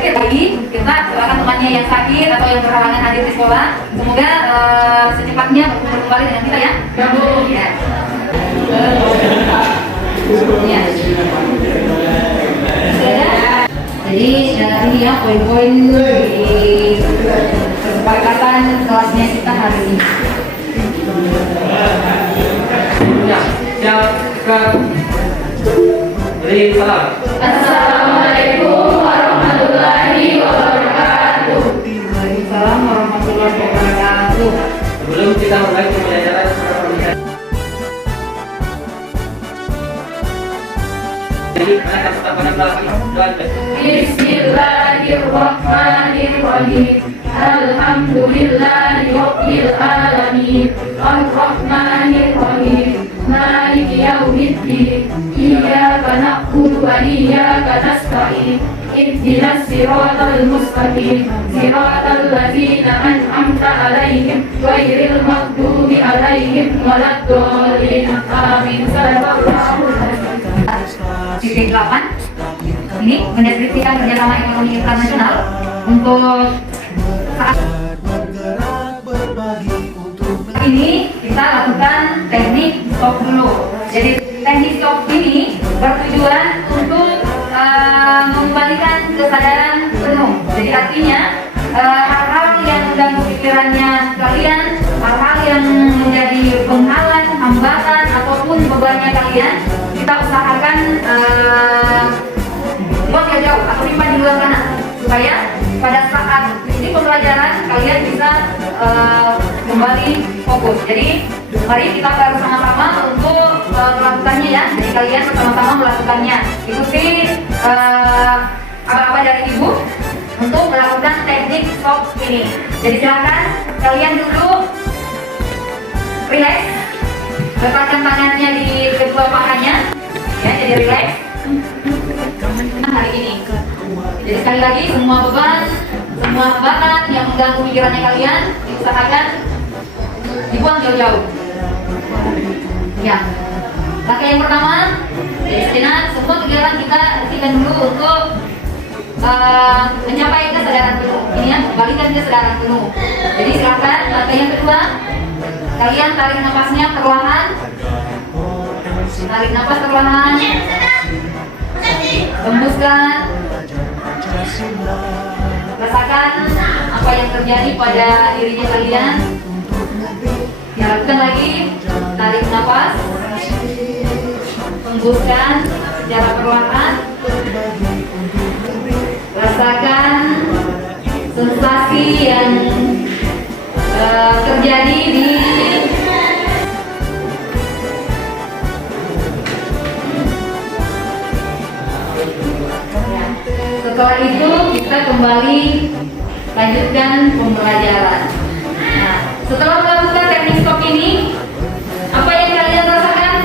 sedikit lagi kita doakan temannya yang sakit atau yang berhalangan hadir di sekolah, semoga secepatnya berkumpul kembali dengan kita ya. Ya. Ya. Jadi ini ya poin-poin di kesepakatan kelasnya kita hari ini. Beri salam. Assalamualaikum warahmatullahi wabarakatuh. Waalaikumsalam warahmatullahi wabarakatuh. Sebelum kita mulai pembelajaran Bismillahirrahmanirrahim. Alhamdulillahi rabbil alamin. Ar-Rahmanir-Rahim. Maliki yaumiddin. Iyyaka na'budu wa iyyaka nasta'in. Ihdinas siratal mustaqim. Siratal ladzina an'amta 'alaihim ghairil maghdubi 'alaihim waladdallin. Amin. Sallallahu Titik 8 ini mendeskripsikan kerjasama ekonomi internasional untuk saat ini kita lakukan teknik stop dulu. Jadi teknik stop ini bertujuan untuk mengembalikan kesadaran penuh. Jadi artinya hal-hal yang mengganggu pikirannya kalian, hal-hal yang menjadi penghalang, hambatan ataupun bebannya kalian, kita usahakan buat jauh atau simpan di luar sana supaya pada saat ini pembelajaran kalian bisa kembali fokus. Jadi mari kita bersama-sama untuk melakukannya ya. Jadi kalian bersama-sama melakukannya. Ikuti apa-apa dari ibu untuk melakukan teknik stop ini. Jadi silakan kalian duduk, relax, letakkan tangannya di kedua pahanya, ya, jadi relax. Hari ini, jadi sekali lagi semua beban, semua hambatan yang mengganggu pikirannya kalian diusahakan dibuang jauh-jauh. Ya, langkah yang pertama, jadi sejenak semua kegiatan kita hentikan dulu untuk mencapai kesadaran penuh. Ini ya, kembalikan kesadaran penuh. Jadi silakan langkah yang kedua, kalian tarik nafasnya perlahan, tarik nafas perlahan, hembuskan, rasakan apa yang terjadi pada dirinya kalian. Ya, lakukan lagi, tarik nafas, hembuskan secara perlahan, rasakan sensasi yang terjadi di setelah itu kita kembali lanjutkan pembelajaran. Nah, setelah melakukan teknik stop ini, apa yang kalian rasakan?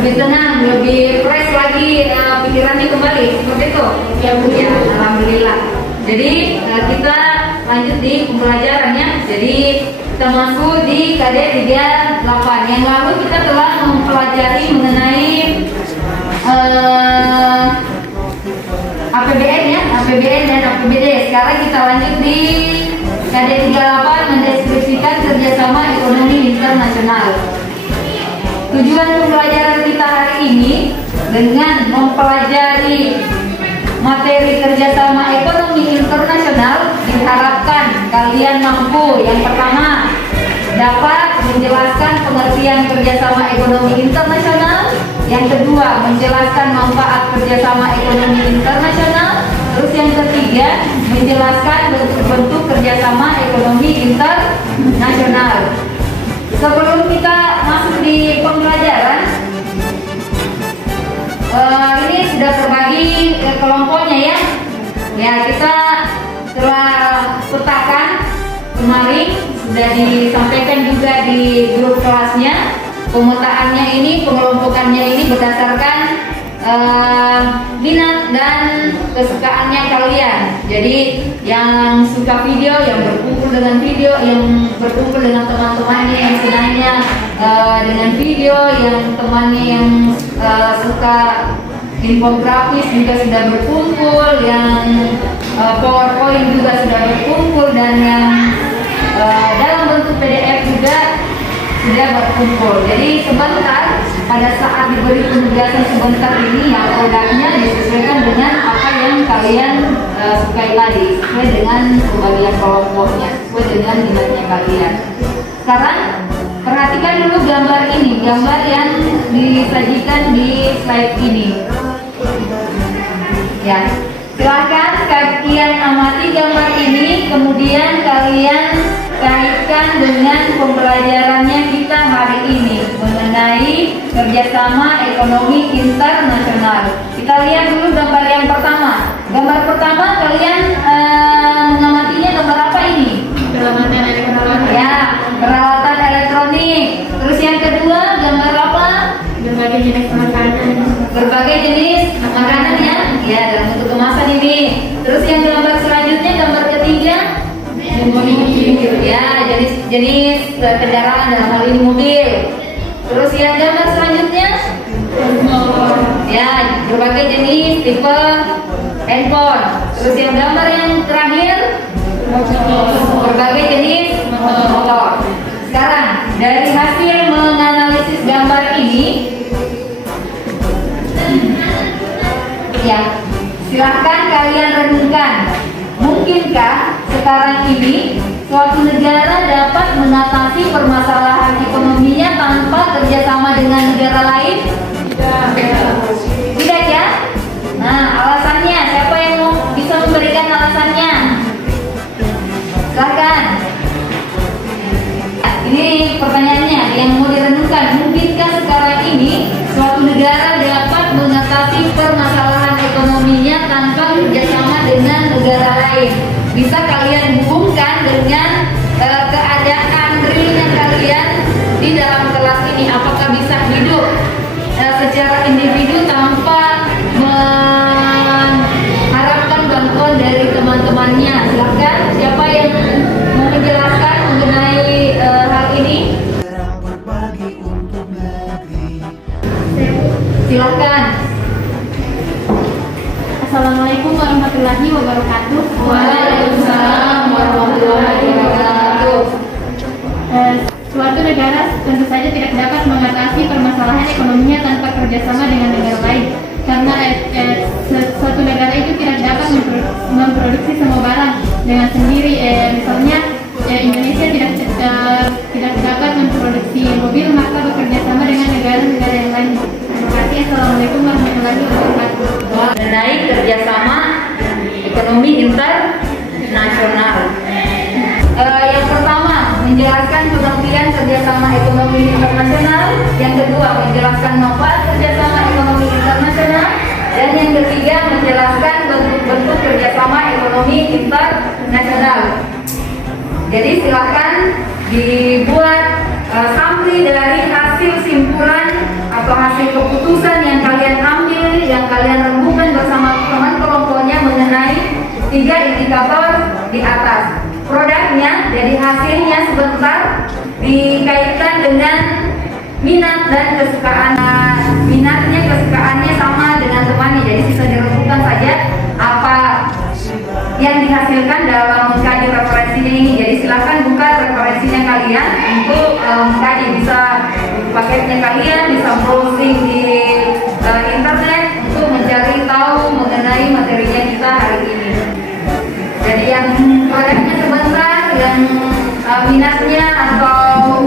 Lebih tenang, lebih fresh lagi pikirannya kembali, seperti itu? Ya Bu ya, alhamdulillah. Jadi kita lanjut di pembelajarannya. Jadi kita masuk di KD 38. Yang lalu kita telah mempelajari mengenai APBN ya, APBN dan APBD. Sekarang kita lanjut di KD 38 mendeskripsikan kerjasama ekonomi internasional. Tujuan pembelajaran kita hari ini dengan mempelajari materi kerjasama ekonomi internasional, diharapkan kalian mampu yang pertama dapat menjelaskan pengertian kerjasama ekonomi internasional, yang kedua menjelaskan manfaat kerjasama ekonomi internasional, terus yang ketiga menjelaskan bentuk-bentuk kerjasama ekonomi internasional. Sebelum kita masuk di pembelajaran, ini sudah terbagi kelompoknya ya. Ya, kita telah petakan kemarin, sudah disampaikan juga di grup kelasnya. Pemetaannya ini, pengelompokannya ini berdasarkan minat dan kesukaannya kalian. Jadi yang suka video, yang berkumpul dengan video, yang berkumpul dengan teman-temannya yang senangnya dengan video, yang temannya yang suka infografis juga sudah berkumpul, yang PowerPoint juga sudah berkumpul, dan yang dalam bentuk PDF juga sudah berkumpul. Jadi sebentar, pada saat diberi penugasan sebentar ini, yang produknya disesuaikan dengan apa yang kalian sukai tadi, sesuai dengan pembagian kelompoknya, sesuai dengan minatnya kalian. Sekarang perhatikan dulu gambar ini, gambar yang disajikan di slide ini. Ya, silahkan kalian amati gambar ini, kemudian kalian kaitkan dengan pembelajarannya kita hari ini mengenai kerjasama ekonomi internasional. Kita lihat dulu gambar yang pertama. Gambar pertama kalian mengamatinya gambar apa ini? Peralatan elektronik. Ya, peralatan elektronik. Terus yang kedua gambar apa? Berbagai jenis makanan. Berbagai jenis makanan ya dalam bentuk kemasan ini. Terus yang gambar selanjutnya, gambar ketiga, ya jenis kendaraan, dalam hal ini mobil. Terus yang gambar selanjutnya, ya berbagai jenis tipe handphone. Terus yang gambar yang terakhir, berbagai jenis motor. Sekarang dari hasil menganalisis gambar ini, ya silahkan kalian renungkan, mungkinkah sekarang ini suatu negara dapat mengatasi permasalahan ekonominya tanpa kerjasama dengan negara lain? Tidak ya? Nah, alasannya siapa yang bisa memberikan alasannya? Silahkan. Ini pertanyaannya yang mau direnungkan, mungkinkah sekarang ini suatu negara dapat mengatasi permasalahan ekonominya tanpa kerjasama dengan negara lain? Bisa kalian hubungkan dengan keadaan realnya kalian di dalam kelas ini. Apakah bisa hidup secara individu tanpa mengharapkan bantuan dari teman-temannya? Silahkan, siapa yang mau menjelaskan mengenai hal ini? Silahkan. Assalamualaikum warahmatullahi wabarakatuh. Waalaikumsalam warahmatullahi wabarakatuh. Suatu negara tentu saja tidak dapat mengatasi permasalahan ekonominya tanpa kerjasama dengan negara lain, karena suatu negara itu tidak dapat memproduksi semua barang dengan sendiri. Misalnya Indonesia tidak dapat memproduksi mobil, maka bekerjasama dengan negara-negara yang lain. Terima kasih. Assalamualaikum warahmatullahi wabarakatuh. Mengenai kerjasama ekonomi internasional. Yang pertama, menjelaskan pengertian kerjasama ekonomi internasional. Yang kedua, menjelaskan manfaat kerjasama ekonomi internasional. Dan yang ketiga, menjelaskan bentuk-bentuk kerjasama ekonomi internasional. Jadi silakan dibuat sampling dari hasil simpulan atau hasil keputusan yang kalian ambil, yang kalian renungkan bersama teman kelompoknya mengenai 3 indikator di atas. Produknya, jadi hasilnya sebentar dikaitkan dengan minat dan kesukaan. Minatnya, kesukaannya sama dengan temannya, jadi bisa direnungkan saja apa yang dihasilkan dalam mengkaji referensinya ini. Jadi silahkan buka referensinya kalian untuk mengkaji, bisa paketnya kalian bisa browsing di internet untuk mencari tahu mengenai materinya kita hari ini. Jadi yang produknya sebentar, yang minatnya atau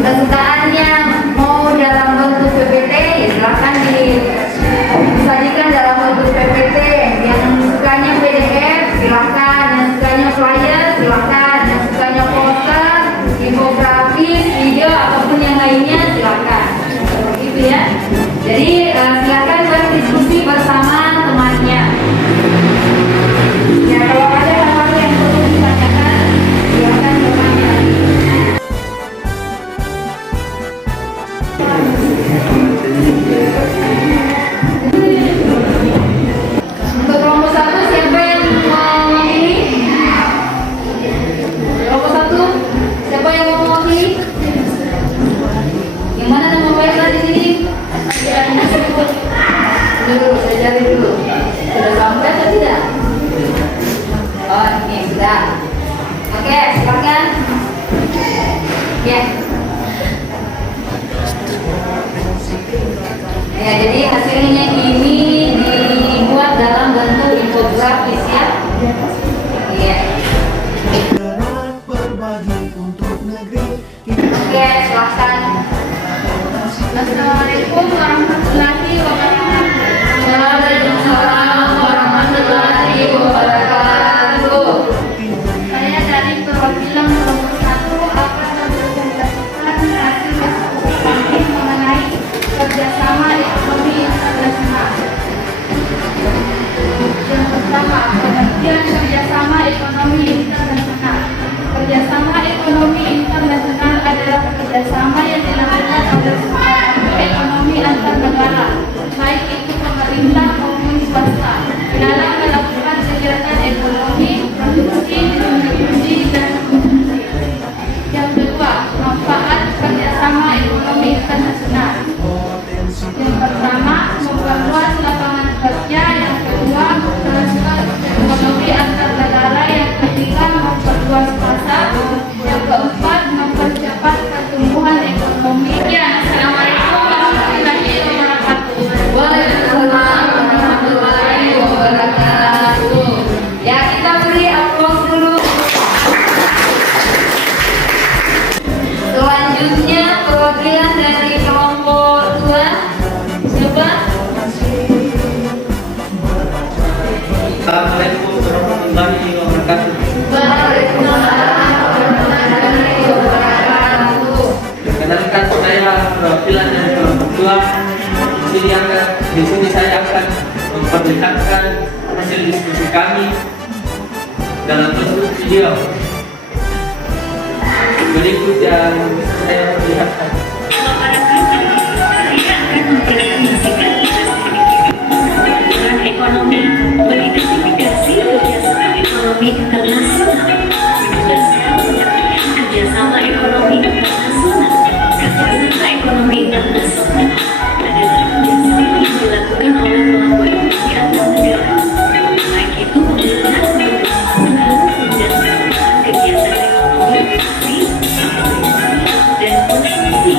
kesukaannya mau dalam bentuk PPT, ya silahkan disajikan dalam bentuk PPT. Yang sukanya PDF silahkan, yang sukanya flyer silahkan, yang sukanya poster, infografis, video ataupun yang lainnya silahkan. Begitu ya. Jadi silahkan berdiskusi bersama temannya. Ya, kalau ada hal-hal yang perlu ditanyakan, silahkan bertanya. pertama, pengertian kerjasama ekonomi internasional. Kerjasama ekonomi internasional adalah kerjasama yang dilakukan oleh semua ekonomi antar negara, baik itu pemerintah maupun swasta, dalam melakukan kegiatan ekonomi, produksi, distribusi, dan konsumsi. Yang kedua, manfaat kerjasama ekonomi internasional. Yang pertama, memperluas lapangan kerja. Yang kedua, memperluas ekonomi antar negara. Yang ketiga, memperluas pasar. Yang keempat, mempercepat pertumbuhan ekonomi. Ya, assalamualaikum warahmatullahi wabarakatuh. Waalaikumsalam warahmatullahi wabarakatuh. Ya, kita beri aplaus dulu. Selanjutnya perwakilan dari kelompok 2. Siapa? Assalamualaikum warahmatullahi wabarakatuh. Waalaikumsalam warahmatullahi wabarakatuh. Perkenalkan, saya perwakilan dari kelompok 2. Di sini saya akan memperlihatkan hasil diskusi kami dalam bentuk video. Berikut yang saya perlihatkan. Ekonomi mengidentifikasi kerjasama ekonomi internasional. Kerjasama ekonomi internasional. Kerjasama ekonomi internasional adalah kerjasama yang dilakukan oleh kelompok ekonomi antar negara, baik itu pemerintah dan kegiatan ekonomi, dan konsumsi.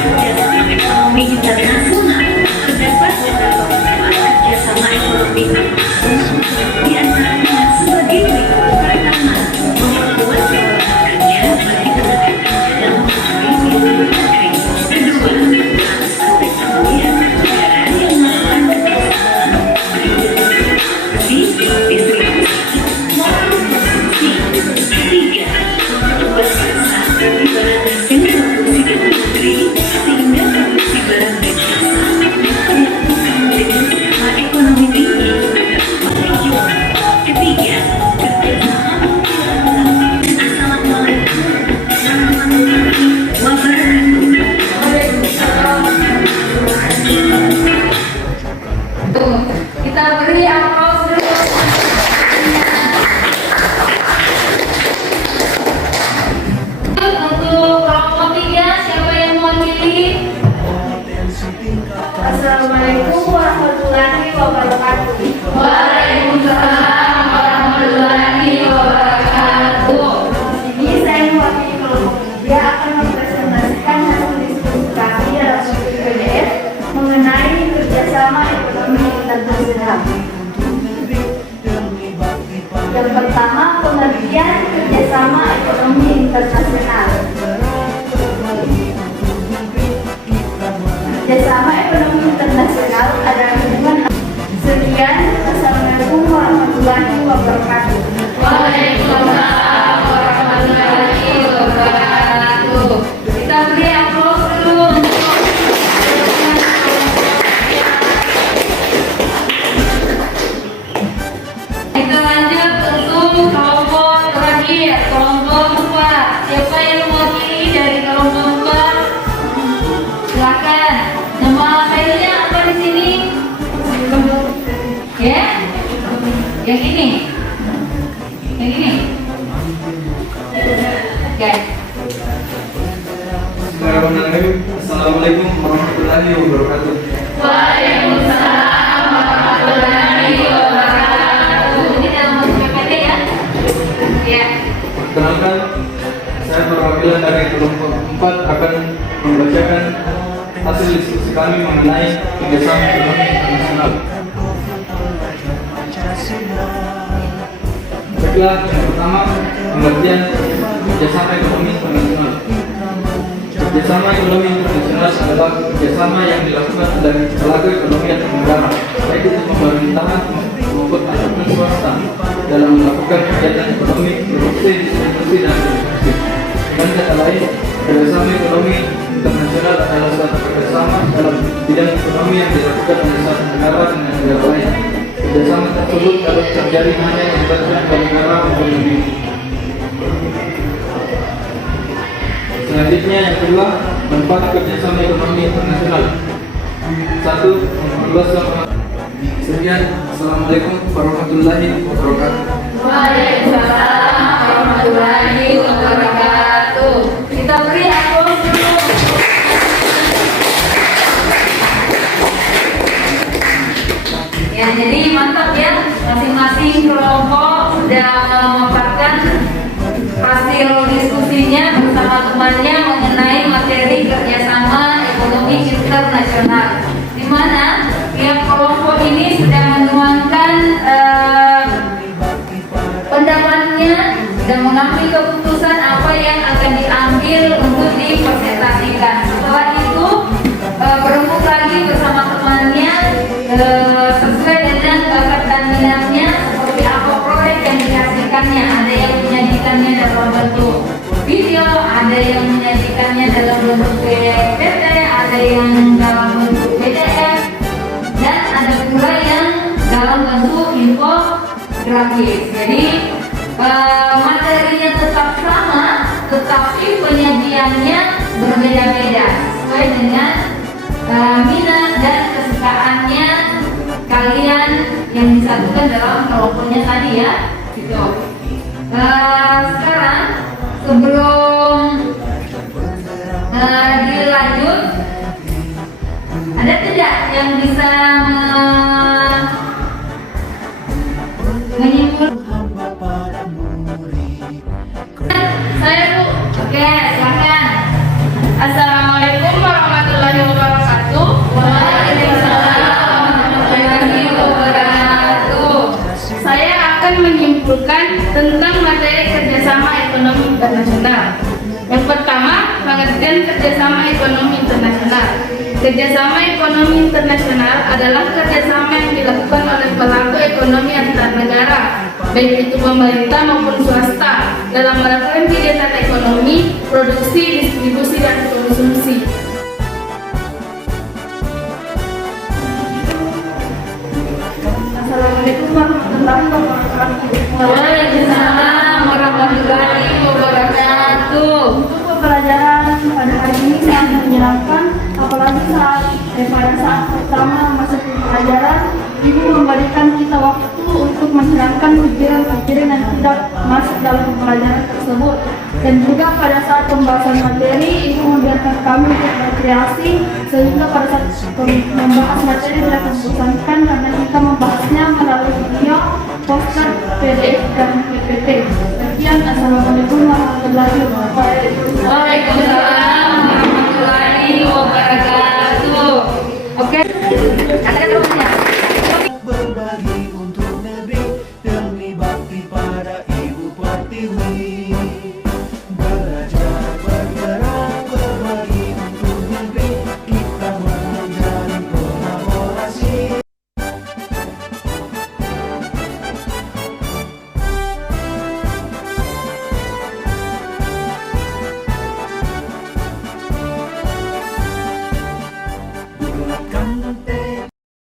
Kerjasama ekonomi internasional terdapat beberapa manfaat kerjasama ekonomi di antaranya sebagai berikut. Pertama, memperluas lapangan kerja bagi tenaga kerja dalam negeri. Kedua, transfer perekonomian negara yang melakukan kerjasama di distribusi maupun konsumsi. Ketiga, memperluas pasar ibarat hasil produksi dalam negeri sehingga produksi barang dan jasa dilakukan dengan skala ekonomi tinggi. Ketiga, kerjasama multilateral. Assalamualaikum warahmatullahi wabarakatuh. Kita beri aplaus dulu. Untuk kelompok 3, siapa yang mewakili? Assalamualaikum warahmatullahi wabarakatuh. Waalaikumsalam warahmatullahi wabarakatuh. Ini saya mewakili kelompok 3 akan mempresentasikan hasil diskusi kami dalam bentuk PDF mengenai kerjasama ekonomi internasional. Yang pertama, pengertian kerjasama ekonomi internasional. Kerjasama ekonomi internasional adalah hubungan. Sekian, assalamualaikum warahmatullahi wabarakatuh. Waalaikumsalam warahmatullahi wabarakatuh. Kita beri aplaus dulu. Kita lanjut untuk kelompok terakhir, kelompok 4. Siapa yang mewakili dari kelompok 4? Silakan. Nama filenya apa di sini? Ya? Yang ini? Yang ini? Oke. Bismillahirrahmanirrahim. Assalamualaikum warahmatullahi wabarakatuh. Waalaikumsalam warahmatullahi wabarakatuh. Ini dalam bentuk PPT ya? Ya. Perkenalkan, saya perwakilan dari kelompok 4 akan membacakan hasil diskusi kami mengenai kerjasama ekonomi internasional. Baiklah, yang pertama, pengertian kerjasama ekonomi internasional. Kerjasama ekonomi internasional adalah kerjasama yang dilakukan dari pelaku ekonomi atau negara, baik itu pemerintahan maupun ataupun swasta, dalam melakukan kegiatan ekonomi, produksi, distribusi, dan konsumsi. Dengan kata lain, kerjasama ekonomi internasional adalah suatu kerjasama dalam bidang ekonomi yang dilakukan oleh satu negara dengan negara lain. Kerjasama tersebut dapat terjadi hanya melibatkan dua negara maupun lebih. Selanjutnya yang kedua, manfaat kerjasama ekonomi internasional. 1. Memperluas lapangan. Sekian, Assalamualaikum warahmatullahi wabarakatuh. Waalaikumsalam warahmatullahi wabarakatuh. Kita beri aplaus dulu. Ya, jadi mantap ya, masing-masing kelompok sudah memaparkan hasil diskusinya bersama temannya mengenai materi kerjasama ekonomi internasional, di mana tiap kelompok ini sudah menuangkan pendapatnya dan mengambil keputusan apa yang akan diambil untuk dipresentasikan. Setelah itu berembuk lagi bersama temannya sesuai dengan bakat dan minatnya, seperti apa proyek yang dihasilkannya. Ada yang menyajikannya dalam bentuk video, ada yang menyajikannya dalam bentuk PPT, ada yang dalam bentuk PDF, dan ada pula yang dalam bentuk infografis. Jadi materinya tetap sama, tetapi penyajiannya berbeda-beda sesuai dengan minat dan kesukaannya kalian yang disatukan dalam kelompoknya tadi ya. Gitu. Sekarang sebelum dilanjut, ada tidak yang bisa menyimpulkan? Saya Bu. Oke, silakan. Assalamualaikum warahmatullahi wabarakatuh. Waalaikumsalam warahmatullahi wabarakatuh. Saya akan menyimpulkan tentang materi kerjasama ekonomi internasional. Yang pertama, pengertian kerjasama ekonomi internasional. Kerjasama ekonomi internasional adalah kerjasama yang dilakukan oleh pelaku ekonomi antar negara, baik itu pemerintah maupun swasta, dalam melakukan kegiatan ekonomi, produksi, distribusi, dan konsumsi. Assalamualaikum warahmatullahi wabarakatuh. Waalaikumsalam warahmatullahi wabarakatuh. Untuk pembelajaran pada hari ini sangat menyenangkan, apalagi pada saat pertama masuk ke pelajaran, Ibu memberikan kita waktu untuk menghilangkan pikiran-pikiran yang tidak masuk dalam pembelajaran tersebut. Dan juga pada saat pembahasan materi, Ibu membiarkan kami untuk berkreasi, sehingga pada saat membahas materi tidak terbosankan karena kita membahasnya melalui video, poster, PDF, dan PPT.